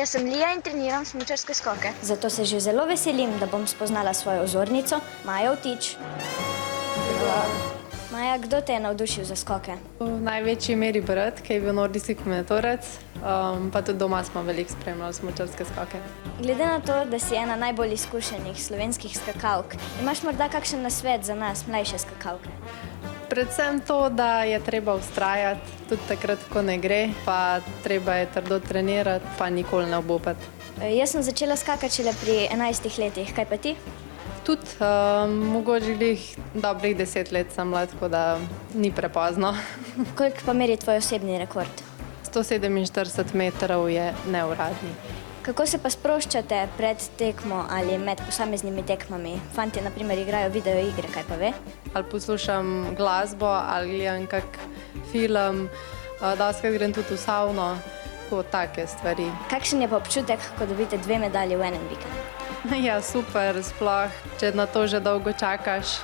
Jaz sem Lija in treniram smučarske skoke. Zato se že zelo veselim, da bom spoznala svojo vzornico, Majo Vtič. Maja, kdo te je navdušil za skoke? V največji meri brat, ki je bil nordijski komentatorec, pa tudi doma smo veliko spremljali smučarske skoke. Glede na to, da si ena najbolj izkušenih slovenskih skakalk, imaš morda kakšen nasvet za nas, mlajše skakalke? Predvsem to, da je treba vztrajati, tudi takrat, ko ne gre, pa treba je trdo trenirati, pa nikoli ne obupati. Jaz sem začela skakati šele pri 11 letih, kaj pa ti? Tudi mogoče dobrih 10 let sem bila, tako da ni prepozno. Koliko pa meri tvoj osebni rekord? 147 metrov je neuradni. Kako se pa sproščate pred tekmo ali med posameznimi tekmami? Fantje, na primer, igrajo video igre, kaj pa ve? Ali poslušam glasbo, ali gledam kak film, dostikrat grem tudi v savno, tako take stvari. Kakšen je pa občutek, ko dobite 2 medalje v enem vikendu? Ja, super, sploh, če na to že dolgo čakaš,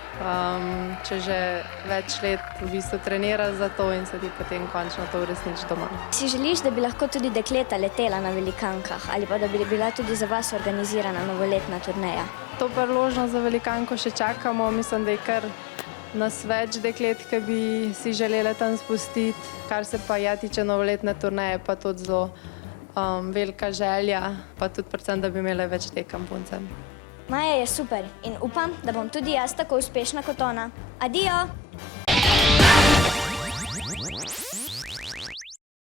če že več let v bistvu treniraš za to in se ti potem končno to uresniči doma. Si želiš, da bi lahko tudi dekleta letela na velikankah ali pa da bi bila tudi za vas organizirana novoletna turneja? To priložnost za velikanko še čakamo, mislim, da je kar nas več deklet, ki bi si želele tam spustiti. Kar se pa tiče novoletne turneje, pa tudi zelo velika želja, pa tudi predvsem, da bi imele več tekem punce. Maja je super in upam, da bom tudi jaz tako uspešna kot ona. Adijo!